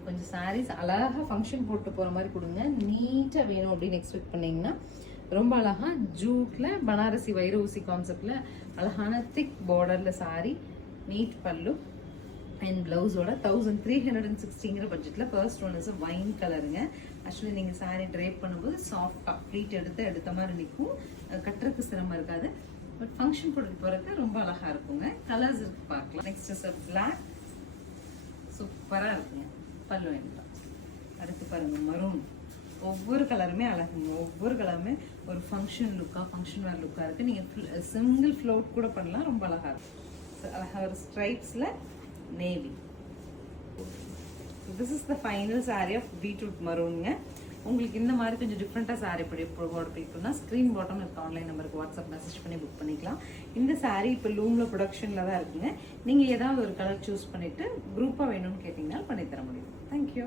நீங்கள் கொஞ்சம் சாரீஸ் அழகாக ஃபங்க்ஷன் போட்டு போகிற மாதிரி கொடுங்க. நீட்டாக வேணும் அப்படின்னு எக்ஸ்பெக்ட் பண்ணிங்கன்னா ரொம்ப அழகாக ஜூட்டில் பனாரசி வைர ஊசி கான்செப்டில் அழகான திக் பார்டரில் சாரீ, நீட் பல்லு அண்ட் ப்ளவுஸோட 1360ங்கிற பட்ஜெட்டில். ஃபர்ஸ்ட் ஒன் இஸ் வைன் கலருங்க. ஆக்சுவலி நீங்கள் சாரீ ட்ரேப் பண்ணும்போது சாஃப்டாக ப்ளீட் எடுத்த மாதிரி நிற்கும், கட்டுறதுக்கு சிரமம் இருக்காது. பட் ஃபங்க்ஷன் போட்டு போகிறதுக்கு ரொம்ப அழகாக இருக்குங்க. கலர்ஸ் இருக்கு பார்க்கலாம். நெக்ஸ்ட் இஸ் பிளாக், சூப்பராக இருக்குங்க. பல்லு வேண்டாம். அடுத்து பாருங்கள் மரூன். ஒவ்வொரு கலருமே அழகுங்க. ஒவ்வொரு கலருமே ஒரு ஃபங்க்ஷன் லுக்காக, ஃபங்க்ஷன் வேர் லுக்காக இருக்குது. நீங்கள் சிங்கிள் ஃப்ளோட் கூட பண்ணலாம், ரொம்ப அழகாக இருக்கும். அழகாக ஒரு ஸ்ட்ரைப்ஸில் navy. This is the final sari of beetroot மரூனுங்க. உங்களுக்கு இந்த மாதிரி கொஞ்சம் டிஃப்ரெண்ட்டாக சாரீ போட பிடிக்கும்னா ஸ்க்ரீன் பாட்டம் இருக்க ஆன்லைன் நம்பருக்கு வாட்ஸ்அப் மெசேஜ் பண்ணி புக் பண்ணிக்கலாம். இந்த சாரீ இப்போ லூமில் ப்ரொடக்ஷனில் தான் இருக்குங்க. நீங்கள் ஏதாவது ஒரு கலர் சூஸ் பண்ணிவிட்டு குரூப்பாக வேணும்னு கேட்டிங்கன்னா பண்ணித்தர முடியும். தேங்க்யூ.